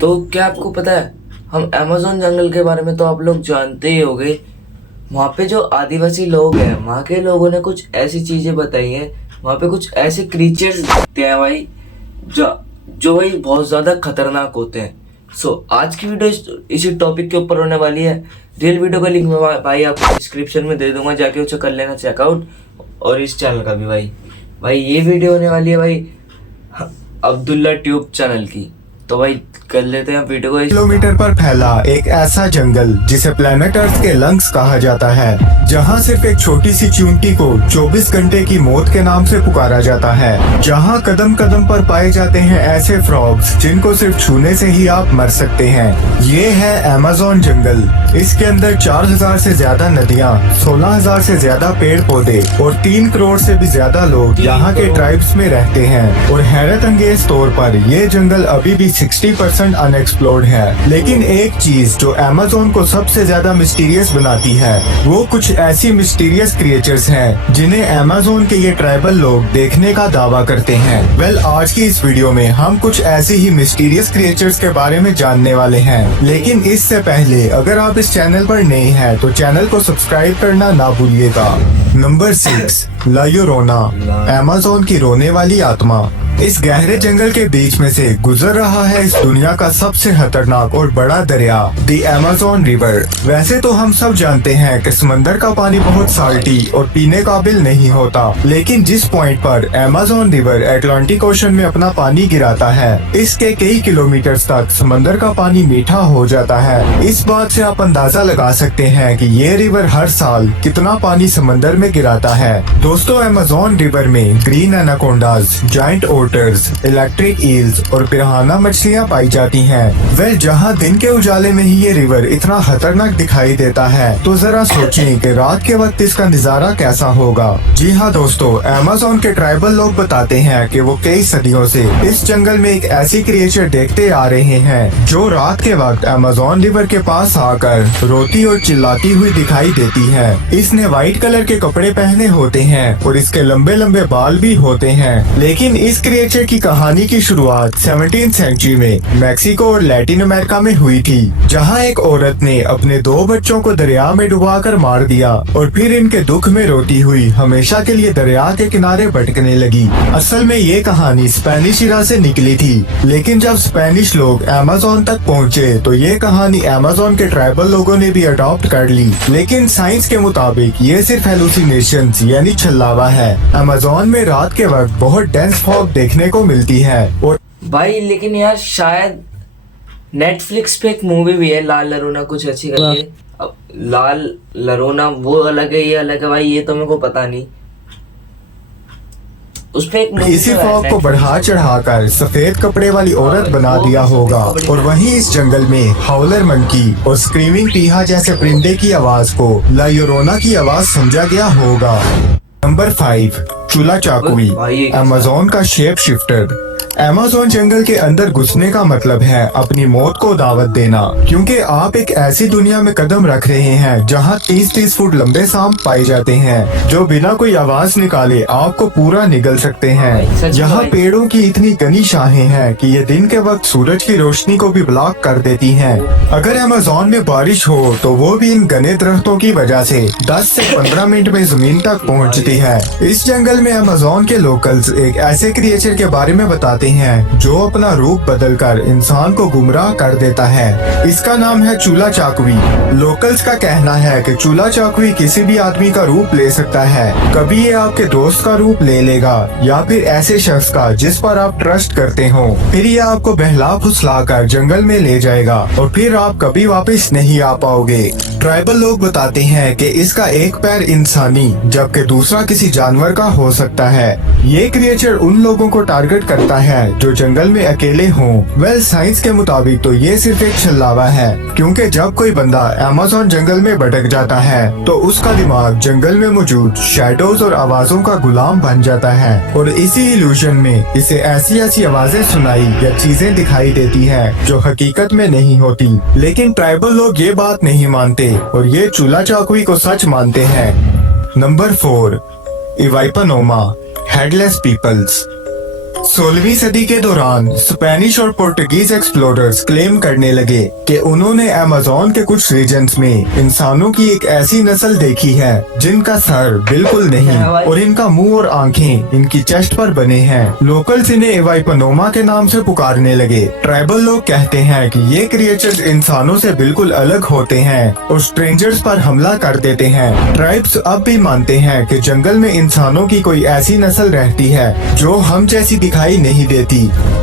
तो क्या आपको पता है, हम अमेज़न जंगल के बारे में तो आप लोग जानते ही होंगे। वहाँ पे जो आदिवासी लोग हैं, वहाँ के लोगों ने कुछ ऐसी चीज़ें बताई हैं, वहाँ पे कुछ ऐसे क्रीचर्स दिखते हैं भाई, जो जो भाई बहुत ज़्यादा खतरनाक होते हैं। आज की वीडियो इसी टॉपिक के ऊपर होने वाली है। रियल वीडियो का लिंक मैं भाई आपको डिस्क्रिप्शन में दे दूंगा, जाके उसे कर लेना चेकआउट। और इस चैनल का भी भाई ये वीडियो होने वाली है भाई अब्दुल्ला ट्यूब चैनल की। तो भाई कर लेते हैं वीडियो को। किलोमीटर पर फैला एक ऐसा जंगल जिसे प्लेनेट अर्थ के लंग्स कहा जाता है, जहां सिर्फ एक छोटी सी चींटी को 24 घंटे की मौत के नाम से पुकारा जाता है, जहां कदम कदम पर पाए जाते हैं ऐसे फ्रॉग्स जिनको सिर्फ छूने से ही आप मर सकते हैं। ये है अमेज़न जंगल। इसके अंदर 4000 से ज्यादा नदियाँ, 16000 से ज्यादा पेड़ पौधे और 3 करोड़ से भी ज्यादा लोग यहाँ के ट्राइब्स में रहते हैं। और हैरत अंगेज तौर पर ये जंगल अभी भी 60% अनएक्सप्लोर्ड है। लेकिन एक चीज जो अमेज़न को सबसे ज्यादा मिस्टीरियस बनाती है, वो कुछ ऐसी मिस्टीरियस क्रिएचर्स हैं जिन्हें अमेज़न के ये ट्राइबल लोग देखने का दावा करते हैं। आज की इस वीडियो में हम कुछ ऐसे ही मिस्टीरियस क्रिएचर्स के बारे में जानने वाले हैं। लेकिन इससे पहले अगर आप इस चैनल पर नए हैं तो चैनल को सब्सक्राइब करना ना भूलिएगा। नंबर 6, ला llorona, अमेज़न की रोने वाली आत्मा। इस गहरे जंगल के बीच में से गुजर रहा है इस दुनिया का सबसे खतरनाक और बड़ा दरिया, द अमेज़न रिवर। वैसे तो हम सब जानते हैं कि समंदर का पानी बहुत साल्टी और पीने काबिल नहीं होता, लेकिन जिस पॉइंट पर अमेज़न रिवर अटलांटिक ओशन में अपना पानी गिराता है, इसके कई किलोमीटर तक समंदर का पानी मीठा हो जाता है। इस बात से आप अंदाजा लगा सकते हैं कि ये रिवर हर साल कितना पानी समंदर में गिराता है। दोस्तों, अमेज़न रिवर में green anacondas, giant electric eels और पिराना मछलियाँ पाई जाती हैं। जहाँ दिन के उजाले में ही ये रिवर इतना खतरनाक दिखाई देता है, तो जरा सोचें कि रात के वक्त इसका नजारा कैसा होगा। जी हाँ दोस्तों, अमेज़न के ट्राइबल लोग बताते हैं कि वो कई सदियों से इस जंगल में एक ऐसी क्रिएचर देखते आ रहे हैं जो रात के वक्त अमेज़न रिवर के पास आकर रोती और चिल्लाती हुई दिखाई देती है। इसने व्हाइट कलर के कपड़े पहने होते हैं और इसके लंबे लंबे बाल भी होते हैं। लेकिन इस क्रिएचर की कहानी की शुरुआत 17th सेंचुरी में मैक्सिको और लैटिन अमेरिका में हुई थी, जहां एक औरत ने अपने 2 बच्चों को दरिया में डुबाकर मार दिया और फिर इनके दुख में रोती हुई हमेशा के लिए दरिया के किनारे भटकने लगी। असल में ये कहानी स्पेनिश इरा से निकली थी, लेकिन जब स्पेनिश लोग अमेज़न तक पहुँचे तो ये कहानी अमेज़न के ट्राइबल लोगों ने भी अडॉप्ट कर ली। लेकिन साइंस के मुताबिक ये सिर्फ हेलुसिनेशंस यानी छल्लावा है। अमेज़न में रात के वक्त बहुत डेंस फॉग देखने को मिलती है। और भाई लेकिन यार शायद नेटफ्लिक्स पे एक मूवी भी है लाल लरोना कुछ अच्छी करके। अब लाल लरोना वो अलग है, ये अलग है भाई, ये तो मेरे को पता नहीं। उस पे एक इसी फॉग को बढ़ा चढ़ाकर सफेद कपड़े वाली औरत बना दिया होगा और वहीं इस जंगल में हाउलर मंकी और स्क्रीमिंग पीहा जैसे परिंदे की आवाज को ला llorona की आवाज समझा गया होगा। नंबर 5, चूला चाकुई, अमेज़न का शेप शिफ्टर। अमेज़न जंगल के अंदर घुसने का मतलब है अपनी मौत को दावत देना, क्योंकि आप एक ऐसी दुनिया में कदम रख रहे हैं जहां 30-30 फुट लंबे सांप पाए जाते हैं जो बिना कोई आवाज निकाले आपको पूरा निगल सकते हैं। यहाँ पेड़ों की इतनी घनी शाखें हैं कि ये दिन के वक्त सूरज की रोशनी को भी ब्लॉक कर देती हैं। अगर अमेज़न में बारिश हो तो वो भी इन घने दरख्तों की वजह से 10 से 15 मिनट में जमीन तक पहुँचती है। इस जंगल में अमेज़न के लोकल्स एक ऐसे क्रिएचर के बारे में बताते हैं जो अपना रूप बदलकर इंसान को गुमराह कर देता है। इसका नाम है चूला चाकुई। लोकल्स का कहना है कि चूला चाकुई किसी भी आदमी का रूप ले सकता है। कभी ये आपके दोस्त का रूप ले लेगा या फिर ऐसे शख्स का जिस पर आप ट्रस्ट करते हो। फिर ये आपको बहला फुसला कर जंगल में ले जाएगा और फिर आप कभी वापस नहीं आ पाओगे। ट्राइबल लोग बताते हैं कि इसका एक पैर इंसानी जबकि दूसरा किसी जानवर का हो सकता है। ये क्रिएचर उन लोगों को टारगेट करता है जो जंगल में अकेले हों। साइंस के मुताबिक तो ये सिर्फ एक छल्लावा है, क्योंकि जब कोई बंदा अमेज़न जंगल में भटक जाता है तो उसका दिमाग जंगल में मौजूद शैडोज और आवाजों का गुलाम बन जाता है और इसी इल्यूजन में इसे ऐसी ऐसी आवाजें सुनाई या चीजें दिखाई देती हैं जो हकीकत में नहीं होती। लेकिन ट्राइबल लोग ये बात नहीं मानते और ये चूला चाकुई को सच मानते हैं। Number 4, Ewaipanoma, headless peoples. 16वीं सदी के दौरान स्पेनिश और पुर्तगीज एक्सप्लोरर्स क्लेम करने लगे कि उन्होंने अमेज़न के कुछ रीजन्स में इंसानों की एक ऐसी नस्ल देखी है जिनका सर बिल्कुल नहीं और इनका मुंह और आंखें इनकी चेस्ट पर बने हैं। लोकल्स इन्हें एवाइपनोमा के नाम से पुकारने लगे। ट्राइबल लोग कहते हैं कि ये क्रिएचर्स इंसानों से बिल्कुल अलग होते हैं और स्ट्रेंजर्स पर हमला कर देते हैं। ट्राइब्स अब भी मानते हैं कि जंगल में इंसानों की कोई ऐसी नस्ल रहती है जो हम जैसी दिखाई नहीं देती,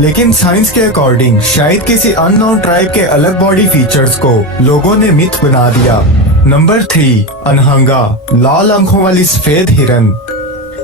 लेकिन साइंस के अकॉर्डिंग शायद किसी अननोन ट्राइब के अलग बॉडी फीचर्स को लोगों ने मिथ बना दिया। नंबर 3, अनहंगा, लाल आंखों वाली सफेद हिरन।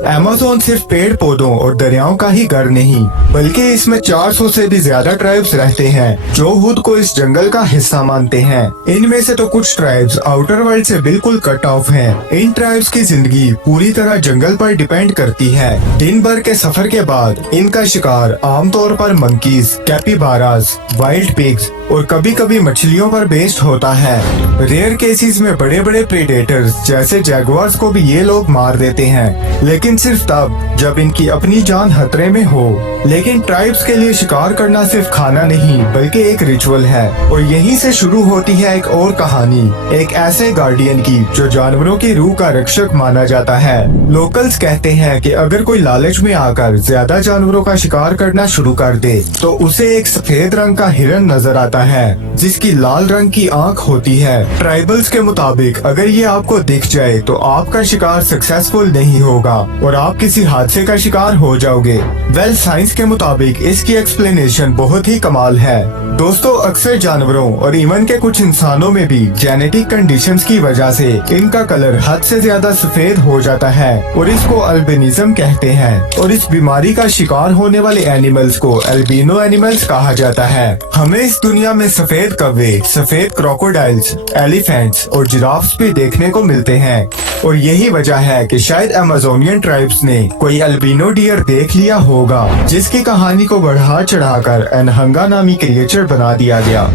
अमेज़न सिर्फ पेड़ पौधों और दरियाओं का ही घर नहीं, बल्कि इसमें 400 से भी ज्यादा ट्राइब्स रहते हैं जो खुद को इस जंगल का हिस्सा मानते हैं। इनमें से तो कुछ ट्राइब्स आउटर वर्ल्ड से बिल्कुल कट ऑफ हैं। इन ट्राइब्स की जिंदगी पूरी तरह जंगल पर डिपेंड करती है। दिन भर के सफर के बाद इनका शिकार आमतौर पर मंकीज, कैपिबारास, वाइल्ड पिग्स और कभी कभी मछलियों पर बेस्ड होता है। रेयर केसेस में बड़े बड़े प्रेडेटर्स जैसे जैगुआर्स को भी ये लोग मार देते हैं, लेकिन सिर्फ तब जब इनकी अपनी जान खतरे में हो। लेकिन ट्राइब्स के लिए शिकार करना सिर्फ खाना नहीं बल्कि एक रिचुअल है और यहीं से शुरू होती है एक और कहानी, एक ऐसे गार्डियन की जो जानवरों की रूह का रक्षक माना जाता है। लोकल्स कहते हैं कि अगर कोई लालच में आकर ज्यादा जानवरों का शिकार करना शुरू कर दे तो उसे एक सफेद रंग का हिरन नजर आता है जिसकी लाल रंग की आंख होती है। ट्राइबल्स के मुताबिक अगर ये आपको दिख जाए तो आपका शिकार सक्सेसफुल नहीं होगा और आप किसी हादसे का शिकार हो जाओगे। वेल, साइंस के मुताबिक इसकी एक्सप्लेनेशन बहुत ही कमाल है। दोस्तों, अक्सर जानवरों और इवन के कुछ इंसानों में भी जेनेटिक कंडीशंस की वजह से इनका कलर हद से ज्यादा सफेद हो जाता है और इसको अल्बिनिज्म कहते हैं और इस बीमारी का शिकार होने वाले एनिमल्स को एल्बिनो एनिमल्स कहा जाता है। हमें इस दुनिया में सफेद कौवे, सफेद क्रोकोडाइल्स, एलिफेंट्स और जिराफ्स भी देखने को मिलते हैं और यही वजह है कि शायद अमेज़ोनियन ट्राइब्स ने कोई अल्बिनो डियर देख लिया होगा जिसकी कहानी को बढ़ा चढ़ाकर अनहंगा नामी क्रिएचर बना दिया गया।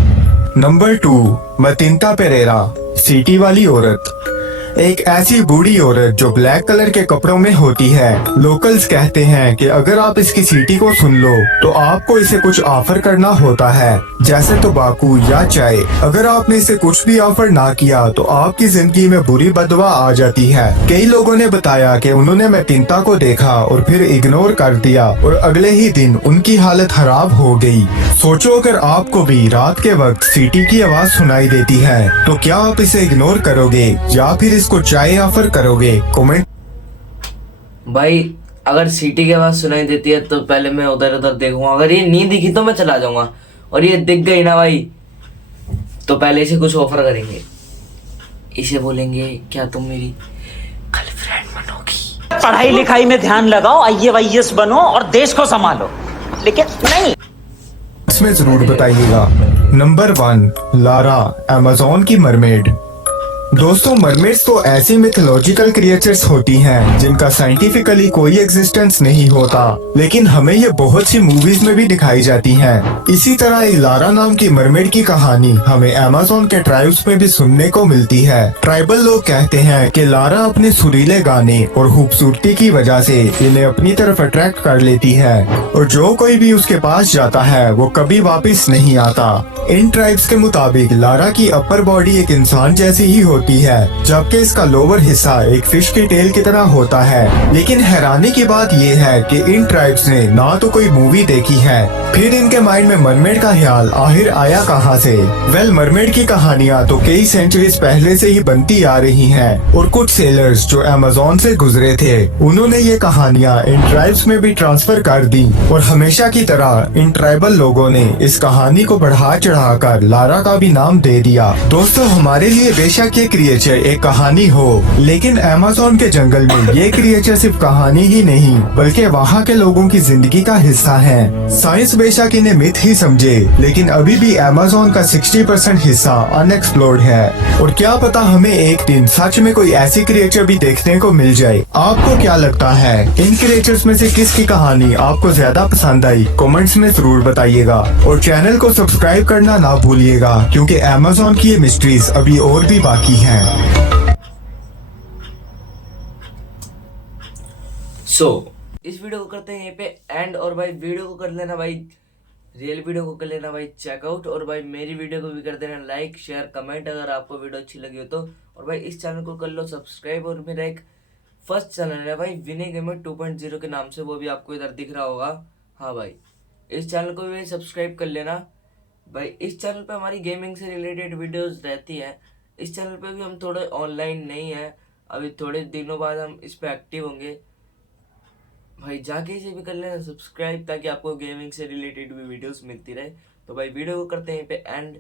नंबर 2, मतिंता पेरेरा, सीटी वाली औरत। एक ऐसी बूढ़ी औरत जो ब्लैक कलर के कपड़ों में होती है। लोकल्स कहते हैं कि अगर आप इसकी सीटी को सुन लो तो आपको इसे कुछ ऑफर करना होता है, जैसे तंबाकू या चाय। अगर आपने इसे कुछ भी ऑफर ना किया तो आपकी जिंदगी में बुरी बदवा आ जाती है। कई लोगों ने बताया कि उन्होंने मतिंता को देखा और फिर इग्नोर कर दिया और अगले ही दिन उनकी हालत खराब हो गई। सोचो, अगर आपको भी रात के वक्त सीटी की आवाज सुनाई देती है तो क्या आप इसे इग्नोर करोगे या फिर इसको चाय ऑफर करोगे? कमेंट। भाई, अगर सीटी की आवाज सुनाई देती है तो पहले मैं उधर उधर देखूंगा। अगर ये नहीं दिखी तो मैं चला जाऊंगा और ये दिख गई ना भाई तो पहले इसे कुछ ऑफर करेंगे। इसे बोलेंगे, क्या तुम मेरी गर्लफ्रेंड बनोगी? पढ़ाई लिखाई में ध्यान लगाओ, IAS बनो और देश को संभालो, लेकिन नहीं। इसमें जरूर बताइएगा। नंबर 1, लारा, अमेज़न की मरमेड। दोस्तों, मरमेड्स तो ऐसी मिथोलॉजिकल क्रिएचर्स होती हैं जिनका साइंटिफिकली कोई एग्जिस्टेंस नहीं होता, लेकिन हमें ये बहुत सी मूवीज में भी दिखाई जाती हैं। इसी तरह एक लारा नाम की मरमेड की कहानी हमें अमेज़न के ट्राइब्स में भी सुनने को मिलती है। ट्राइबल लोग कहते हैं कि लारा अपने सुरीले गाने और खूबसूरती की वजह से इन्हें अपनी तरफ अट्रैक्ट कर लेती है और जो कोई भी उसके पास जाता है वो कभी वापस नहीं आता। इन ट्राइब्स के मुताबिक लारा की अपर बॉडी एक इंसान जैसी ही होती है, जबकि इसका लोअर हिस्सा एक फिश के टेल की तरह होता है। लेकिन हैरानी की बात यह है कि इन ट्राइब्स ने ना तो कोई मूवी देखी है, फिर इनके माइंड में मरमेड का ख्याल आखिर आया कहां से? वेल, मरमेड की कहानियां तो कई सेंचुरीज पहले से ही बनती आ रही हैं और कुछ सेलर्स जो अमेज़न से गुजरे थे उन्होंने ये कहानियां इन ट्राइब्स में भी ट्रांसफर कर दी और हमेशा की तरह इन ट्राइबल लोगों ने इस कहानी को बढ़ा चढ़ाकर लारा का भी नाम दे दिया। दोस्तों, हमारे लिए बेशक ये क्रिएचर एक कहानी हो, लेकिन अमेज़न के जंगल में ये क्रिएचर सिर्फ कहानी ही नहीं बल्कि वहाँ के लोगों की जिंदगी का हिस्सा है। साइंस बेशक इन्हें मिथ ही समझे, लेकिन अभी भी अमेज़न का 60% हिस्सा अनएक्सप्लोर्ड है और क्या पता हमें एक दिन सच में कोई ऐसी क्रिएचर भी देखने को मिल जाए। आपको क्या लगता है, इन क्रिएचर्स में से किसकी कहानी आपको ज्यादा पसंद आई? कमेंट्स में जरूर बताइएगा और चैनल को सब्सक्राइब करना ना भूलिएगा क्योंकि अमेज़न की ये मिस्ट्रीज अभी और भी बाकी हैं। So इस वीडियो को करते हैं यहीं पे एंड। और भाई वीडियो को कर लेना भाई, रियल वीडियो को कर लेना भाई चेकआउट। और भाई मेरी वीडियो को भी कर देना लाइक शेयर कमेंट अगर आपको वीडियो अच्छी लगी हो तो। और भाई इस चैनल को कर लो सब्सक्राइब। और मेरा एक फर्स्ट चैनल है भाई विनय गेमर 2.0 के नाम से, वो भी आपको इधर दिख रहा होगा। हाँ भाई, इस चैनल को भी सब्सक्राइब कर लेना भाई। इस चैनल पे हमारी गेमिंग से रिलेटेड वीडियोस रहती हैं। इस चैनल पे भी हम थोड़े ऑनलाइन नहीं है, अभी थोड़े दिनों बाद हम इस पे एक्टिव होंगे भाई। जाके इसे भी कर लेना सब्सक्राइब ताकि आपको गेमिंग से रिलेटेड भी वीडियोस मिलती रहे। तो भाई वीडियो को करते हैं यहाँ पे एंड।